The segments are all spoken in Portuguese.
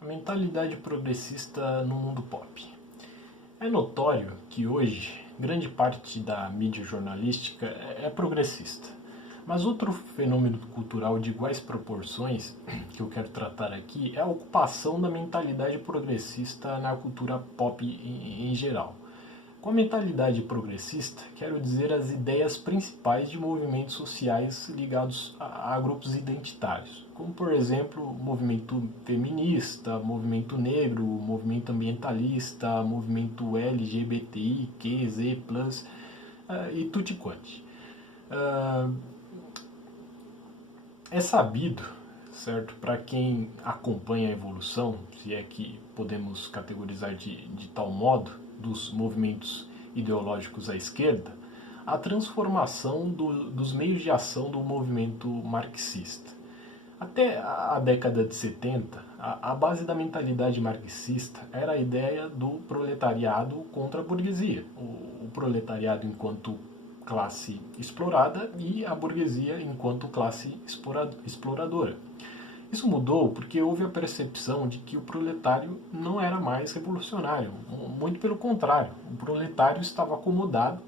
A mentalidade progressista no mundo pop. É notório que hoje grande parte da mídia jornalística é progressista. Mas outro fenômeno cultural de iguais proporções que eu quero tratar aqui é a ocupação da mentalidade progressista na cultura pop em geral. Com a mentalidade progressista, quero dizer as ideias principais de movimentos sociais ligados a grupos identitários, como por exemplo o movimento feminista, movimento negro, movimento ambientalista, movimento LGBTI, QZ+, e tutti quanti. É sabido, certo, para quem acompanha a evolução, se é que podemos categorizar de tal modo, dos movimentos ideológicos à esquerda, a transformação dos meios de ação do movimento marxista. Até a década de 70, a base da mentalidade marxista era a ideia do proletariado contra a burguesia. O proletariado enquanto classe explorada e a burguesia enquanto classe exploradora. Isso mudou porque houve a percepção de que o proletário não era mais revolucionário, muito pelo contrário, o proletário estava acomodado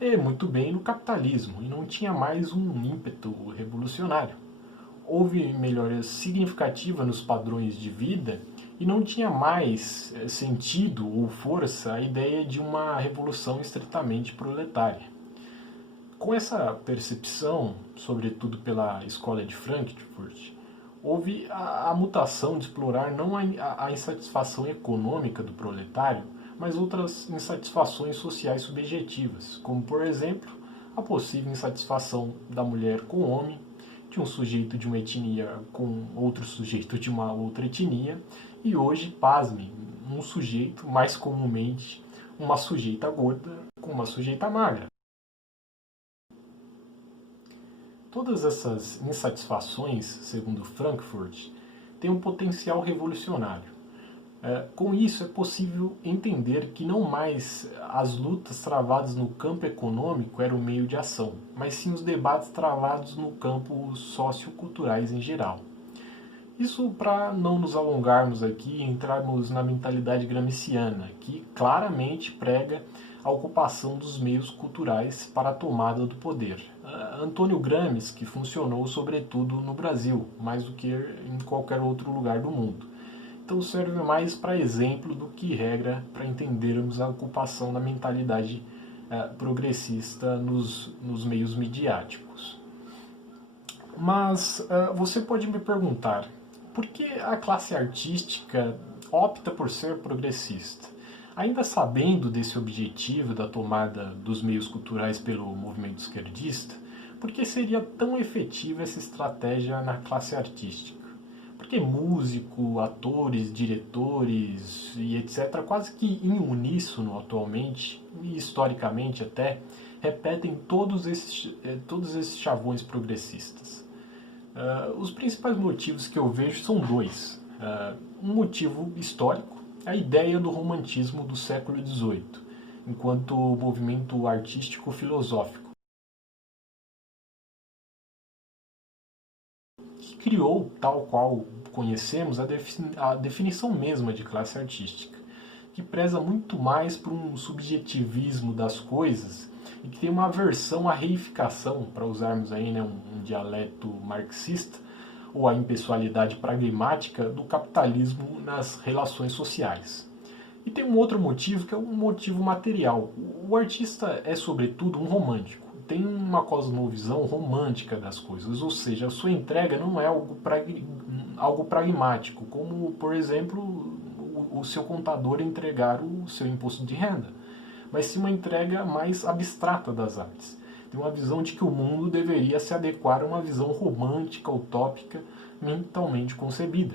e muito bem no capitalismo e não tinha mais um ímpeto revolucionário. Houve melhoras significativas nos padrões de vida e não tinha mais sentido ou força a ideia de uma revolução estritamente proletária. Com essa percepção, sobretudo pela escola de Frankfurt, houve a mutação de explorar não a insatisfação econômica do proletário, mas outras insatisfações sociais subjetivas, como, por exemplo, a possível insatisfação da mulher com o homem, de um sujeito de uma etnia com outro sujeito de uma outra etnia, e hoje, pasmem, um sujeito, mais comumente, uma sujeita gorda com uma sujeita magra. Todas essas insatisfações, segundo Frankfurt, têm um potencial revolucionário. Com isso, é possível entender que não mais as lutas travadas no campo econômico eram o meio de ação, mas sim os debates travados no campo socioculturais em geral. Isso para não nos alongarmos aqui e entrarmos na mentalidade gramsciana, que claramente prega a ocupação dos meios culturais para a tomada do poder. Antônio Gramsci, que funcionou sobretudo no Brasil, mais do que em qualquer outro lugar do mundo. Então serve mais para exemplo do que regra para entendermos a ocupação da mentalidade progressista nos meios midiáticos. Mas você pode me perguntar, por que a classe artística opta por ser progressista? Ainda sabendo desse objetivo da tomada dos meios culturais pelo movimento esquerdista, por que seria tão efetiva essa estratégia na classe artística? Porque músico, atores, diretores e etc., quase que em uníssono atualmente, e historicamente até, repetem todos esses chavões progressistas. Os principais motivos que eu vejo são dois. Um motivo histórico, a ideia do romantismo do século XVIII, enquanto movimento artístico-filosófico, que criou, tal qual conhecemos, a definição mesma de classe artística, que preza muito mais por um subjetivismo das coisas e que tem uma aversão à reificação, para usarmos aí, né, um dialeto marxista, ou a impessoalidade pragmática do capitalismo nas relações sociais. E tem um outro motivo, que é um motivo material. O artista é, sobretudo, um romântico. Tem uma cosmovisão romântica das coisas, ou seja, a sua entrega não é algo pragmático, como, por exemplo, o seu contador entregar o seu imposto de renda, mas sim uma entrega mais abstrata das artes. Tem uma visão de que o mundo deveria se adequar a uma visão romântica, utópica, mentalmente concebida.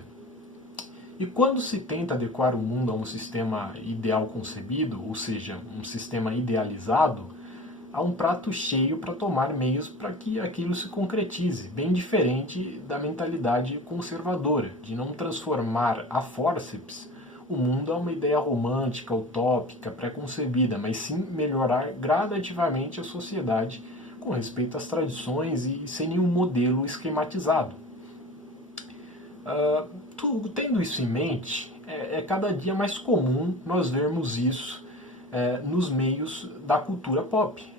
E quando se tenta adequar o mundo a um sistema ideal concebido, ou seja, um sistema idealizado, há um prato cheio para tomar meios para que aquilo se concretize, bem diferente da mentalidade conservadora, de não transformar a fórceps o mundo a uma ideia romântica, utópica, pré-concebida, mas sim melhorar gradativamente a sociedade com respeito às tradições e sem nenhum modelo esquematizado. Tendo isso em mente, é cada dia mais comum nós vermos isso nos meios da cultura pop.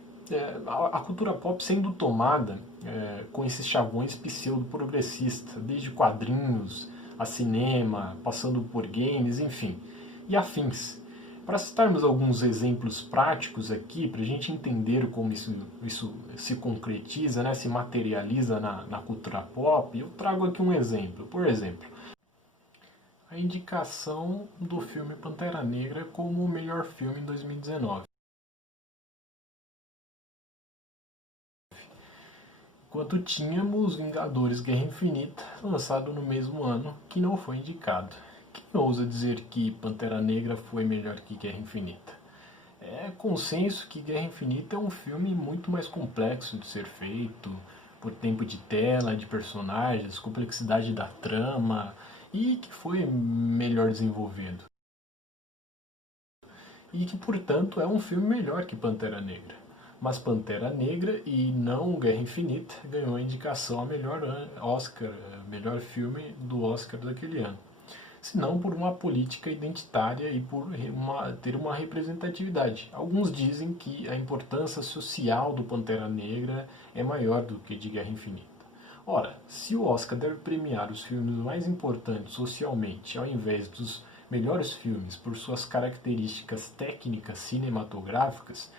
A cultura pop sendo tomada com esses chavões pseudo-progressistas, desde quadrinhos, a cinema, passando por games, enfim, e afins. Para citarmos alguns exemplos práticos aqui, para a gente entender como isso se concretiza, né, se materializa na cultura pop, eu trago aqui um exemplo. Por exemplo, a indicação do filme Pantera Negra como o melhor filme em 2019. Enquanto tínhamos Vingadores Guerra Infinita, lançado no mesmo ano, que não foi indicado. Quem ousa dizer que Pantera Negra foi melhor que Guerra Infinita? É consenso que Guerra Infinita é um filme muito mais complexo de ser feito, por tempo de tela, de personagens, complexidade da trama, e que foi melhor desenvolvido. E que, portanto, é um filme melhor que Pantera Negra. Mas Pantera Negra e não Guerra Infinita ganhou a indicação a melhor Oscar, melhor filme do Oscar daquele ano. Se não por uma política identitária e por ter uma representatividade. Alguns dizem que a importância social do Pantera Negra é maior do que de Guerra Infinita. Ora, se o Oscar deve premiar os filmes mais importantes socialmente, ao invés dos melhores filmes por suas características técnicas cinematográficas,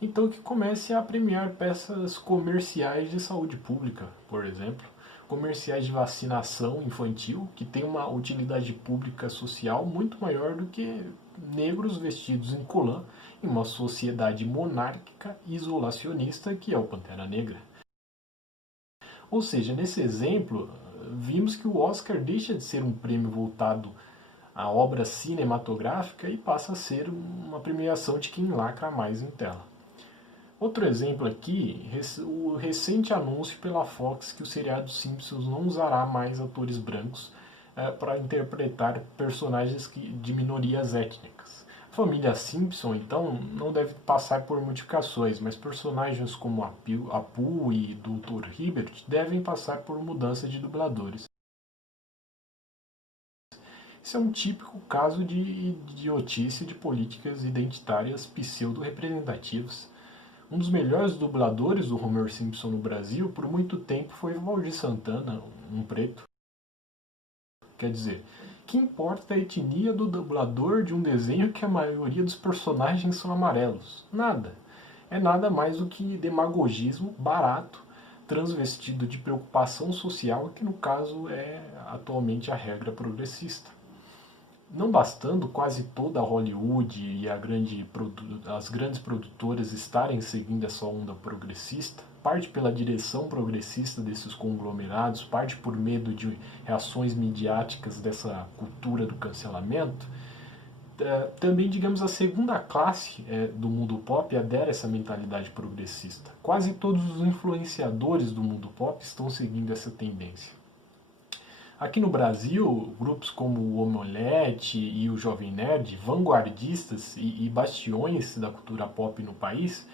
então que comece a premiar peças comerciais de saúde pública, por exemplo, comerciais de vacinação infantil, que tem uma utilidade pública social muito maior do que negros vestidos em colã em uma sociedade monárquica e isolacionista que é o Pantera Negra. Ou seja, nesse exemplo, vimos que o Oscar deixa de ser um prêmio voltado à obra cinematográfica e passa a ser uma premiação de quem lacra mais em tela. Outro exemplo aqui, o recente anúncio pela Fox que o seriado Simpsons não usará mais atores brancos para interpretar personagens de minorias étnicas. A família Simpson, então, não deve passar por modificações, mas personagens como Apu e Dr. Hibbert devem passar por mudança de dubladores. Isso é um típico caso de idiotice de políticas identitárias pseudo-representativas. Um dos melhores dubladores do Homer Simpson no Brasil, por muito tempo, foi Valdir Santana, um preto. Quer dizer, que importa a etnia do dublador de um desenho que a maioria dos personagens são amarelos? Nada. É nada mais do que demagogismo barato, transvestido de preocupação social, que no caso é atualmente a regra progressista. Não bastando quase toda a Hollywood e as grandes produtoras estarem seguindo essa onda progressista, parte pela direção progressista desses conglomerados, parte por medo de reações midiáticas dessa cultura do cancelamento, também, digamos, a segunda classe do mundo pop adere a essa mentalidade progressista. Quase todos os influenciadores do mundo pop estão seguindo essa tendência. Aqui no Brasil, grupos como o Omelete e o Jovem Nerd, vanguardistas e bastiões da cultura pop no país,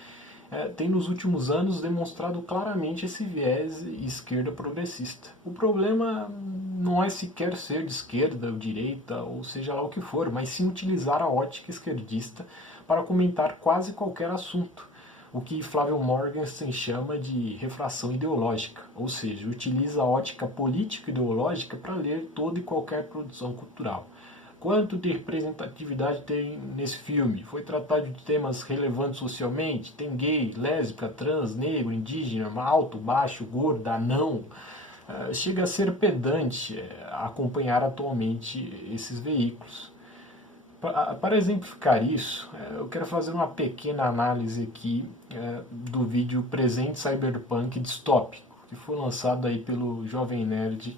têm nos últimos anos demonstrado claramente esse viés esquerda progressista. O problema não é sequer ser de esquerda ou direita, ou seja lá o que for, mas sim utilizar a ótica esquerdista para comentar quase qualquer assunto. O que Flávio Morgenstern chama de refração ideológica, ou seja, utiliza a ótica político-ideológica para ler toda e qualquer produção cultural. Quanto de representatividade tem nesse filme? Foi tratado de temas relevantes socialmente? Tem gay, lésbica, trans, negro, indígena, alto, baixo, gordo, anão? Chega a ser pedante acompanhar atualmente esses veículos. Para exemplificar isso, eu quero fazer uma pequena análise aqui do vídeo Presente Cyberpunk Distópico, que foi lançado aí pelo Jovem Nerd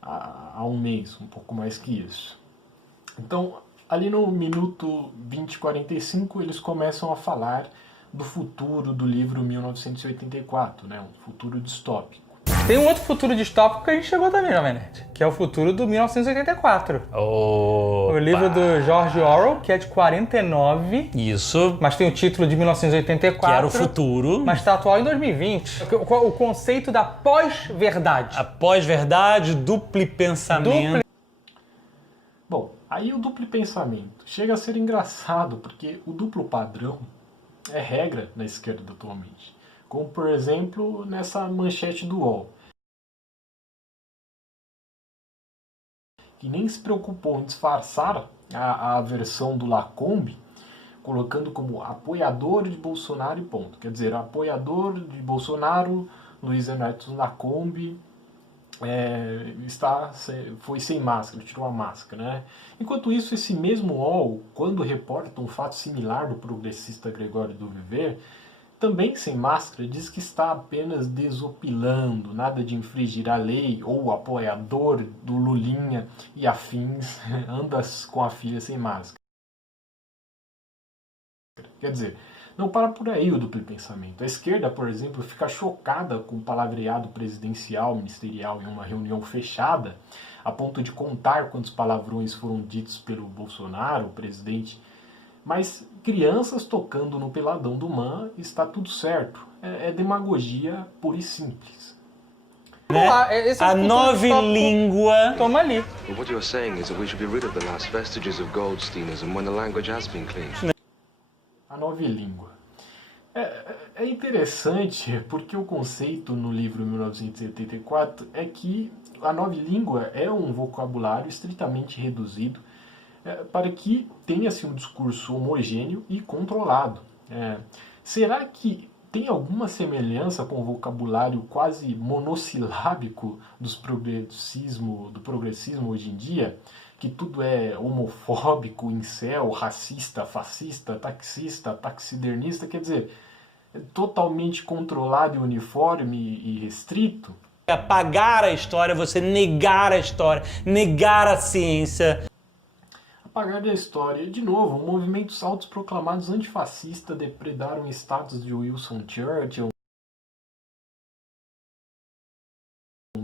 há um mês, um pouco mais que isso. Então, ali no minuto 20:45, eles começam a falar do futuro do livro 1984, né, um futuro distópico. Tem um outro futuro distópico que a gente chegou também, Jovem Nerd, que é o futuro do 1984. Opa. O livro do George Orwell, que é de 49. Isso. Mas tem o título de 1984. Que era o futuro. Mas está atual em 2020. O conceito da pós-verdade. A pós-verdade, duplo pensamento. Bom, aí o duplo pensamento chega a ser engraçado, porque o duplo padrão é regra na esquerda atualmente. Como, por exemplo, nessa manchete do UOL, que nem se preocupou em disfarçar a versão do Lacombe, colocando como apoiador de Bolsonaro e ponto. Quer dizer, apoiador de Bolsonaro, Luiz Ernesto Lacombe, foi sem máscara, tirou a máscara, né? Enquanto isso, esse mesmo UOL, quando reporta um fato similar do progressista Gregório do Viver, também sem máscara, diz que está apenas desopilando, nada de infringir a lei, ou apoiador do Lulinha e afins, anda com a filha sem máscara. Quer dizer, não para por aí o duplo pensamento. A esquerda, por exemplo, fica chocada com o palavreado presidencial, ministerial em uma reunião fechada, a ponto de contar quantos palavrões foram ditos pelo Bolsonaro, o presidente. Mas crianças tocando no peladão do Man, está tudo certo. É demagogia pura e simples. Né? A nova língua. Toma ali. What you're saying is that we should be rid of the last vestiges of Goldsteinism when the language has been cleaned. A nova língua. É interessante porque o conceito no livro 1984 é que a nova língua é um vocabulário estritamente reduzido para que tenha-se um discurso homogêneo e controlado. Será que tem alguma semelhança com o vocabulário quase monossilábico do progressismo hoje em dia? Que tudo é homofóbico, incel, racista, fascista, taxista, taxidermista, quer dizer, totalmente controlado e uniforme e restrito? Apagar a história, você negar a história, negar a ciência. Apagar da história. De novo, movimentos autoproclamados antifascistas depredaram status de Winston Churchill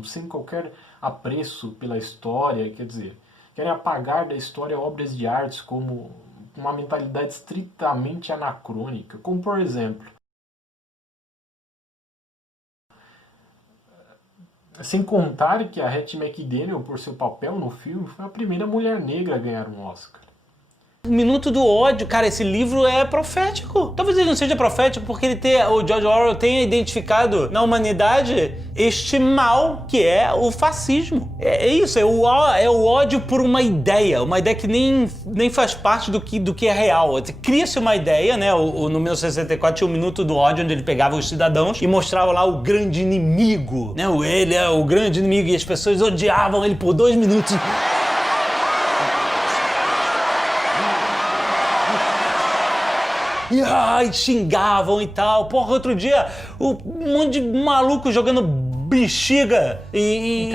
sem qualquer apreço pela história, quer dizer, querem apagar da história obras de artes como uma mentalidade estritamente anacrônica, como por exemplo, sem contar que a Hattie McDaniel, por seu papel no filme, foi a primeira mulher negra a ganhar um Oscar. O Minuto do Ódio, cara, esse livro é profético. Talvez ele não seja profético porque o George Orwell tenha identificado na humanidade este mal que é o fascismo. É isso, é o ódio por uma ideia que nem faz parte do que é real. Cria-se uma ideia, né? No 1964 tinha o Minuto do Ódio, onde ele pegava os cidadãos e mostrava lá o grande inimigo, né? Ele é o grande inimigo e as pessoas odiavam ele por 2 minutos. E xingavam e tal. Porra, outro dia, um monte de maluco jogando bexiga em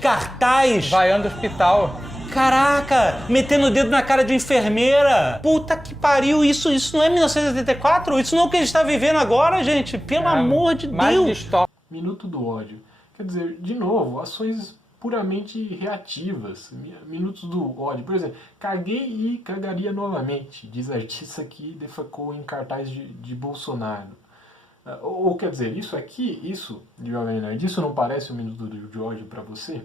cartaz. Vaiando o hospital. Caraca, metendo o dedo na cara de enfermeira. Puta que pariu, isso não é 1984? Isso não é o que a gente tá vivendo agora, gente? Pelo amor de Deus. Minuto do ódio. Quer dizer, de novo, ações puramente reativas. Minutos do ódio. Por exemplo, caguei e cagaria novamente, diz a artista que defecou em cartaz de Bolsonaro. Ou quer dizer, isso, Jovem Nerd, isso não parece um minuto de ódio para você?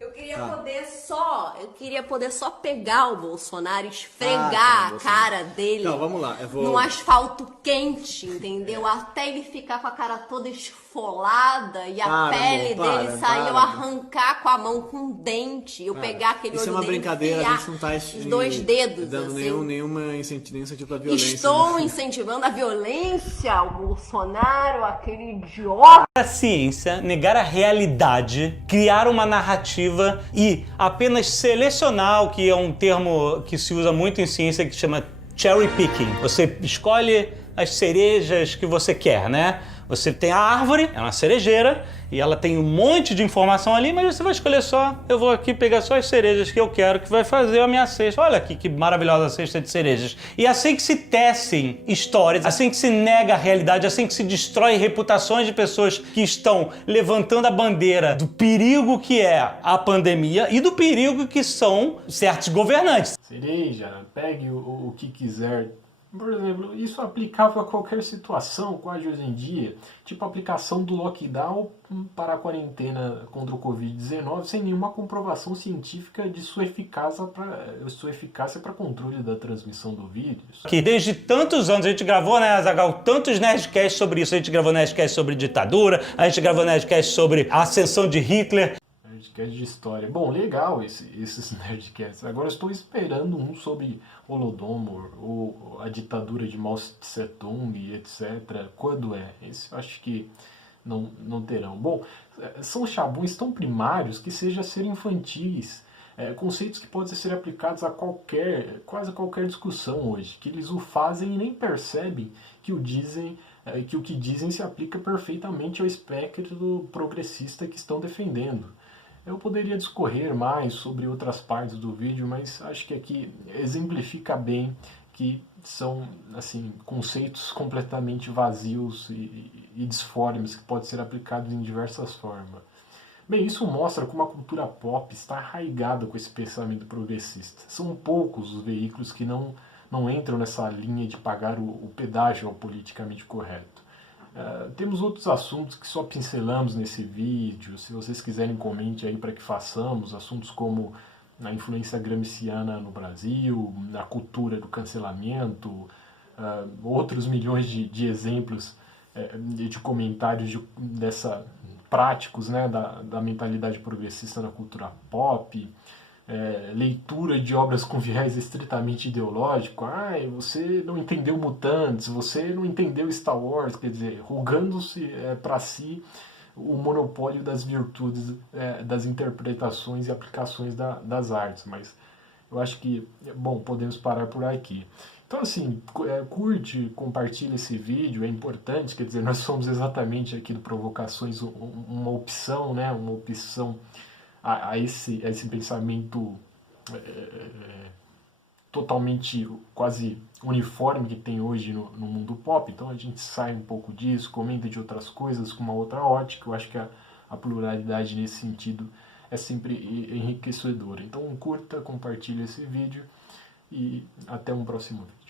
Eu queria poder só pegar o Bolsonaro e esfregar a cara dele vamos lá, no asfalto quente, entendeu? Até ele ficar com a cara toda esfolada e a pele dele sair, eu arrancar com a mão com um dente, eu pegar aquele olho dele. Isso é uma brincadeira, a gente não tá os 2 dedos, dando assim. nenhum incentivo à violência. Estou incentivando a violência, o Bolsonaro, aquele idiota. A ciência, negar a realidade, criar uma narrativa e apenas selecionar, o que é um termo que se usa muito em ciência, que chama cherry picking. Você escolhe as cerejas que você quer, né? Você tem a árvore, é uma cerejeira, e ela tem um monte de informação ali, mas você vai escolher só, eu vou aqui pegar só as cerejas que eu quero, que vai fazer a minha cesta. Olha aqui que maravilhosa cesta de cerejas. E assim que se tecem histórias, assim que se nega a realidade, assim que se destrói reputações de pessoas que estão levantando a bandeira do perigo que é a pandemia e do perigo que são certos governantes. Cereja, pegue o que quiser. Por exemplo, isso é aplicável a qualquer situação, quase hoje em dia, tipo a aplicação do lockdown para a quarentena contra o Covid-19 sem nenhuma comprovação científica de sua eficácia para controle da transmissão do vírus. Que desde tantos anos a gente gravou, né, Azaghal, tantos Nerdcasts sobre isso. A gente gravou Nerdcast sobre ditadura, a gente gravou Nerdcast sobre a ascensão de Hitler. Nerdcast de história. Bom, legal esses Nerdcasts. Agora eu estou esperando um sobre Holodomor ou a ditadura de Mao Tse-tung e etc. Quando é? Esse eu acho que não terão. Bom, são chabões tão primários que seja ser infantis. Conceitos que podem ser aplicados a quase qualquer discussão hoje, que eles o fazem e nem percebem que o que dizem se aplica perfeitamente ao espectro progressista que estão defendendo. Eu poderia discorrer mais sobre outras partes do vídeo, mas acho que aqui exemplifica bem que são assim, conceitos completamente vazios e disformes que podem ser aplicados em diversas formas. Bem, isso mostra como a cultura pop está arraigada com esse pensamento progressista. São poucos os veículos que não entram nessa linha de pagar o pedágio ao politicamente correto. Temos outros assuntos que só pincelamos nesse vídeo. Se vocês quiserem, comente aí para que façamos. Assuntos como a influência gramsciana no Brasil, a cultura do cancelamento, outros milhões de exemplos de comentários práticos, né, da mentalidade progressista na cultura pop, leitura de obras com viés estritamente ideológico. Você não entendeu Mutantes, você não entendeu Star Wars, quer dizer, rogando-se para si o monopólio das virtudes, das interpretações e aplicações das artes. Mas eu acho que, bom, podemos parar por aqui. Então, assim, curte, compartilha esse vídeo, é importante, quer dizer, nós somos exatamente aqui do Provocações uma opção, né, uma opção a esse pensamento totalmente quase uniforme que tem hoje no mundo pop. Então a gente sai um pouco disso, comenta de outras coisas com uma outra ótica. Eu acho que a pluralidade nesse sentido é sempre enriquecedora. Então curta, compartilha esse vídeo e até um próximo vídeo.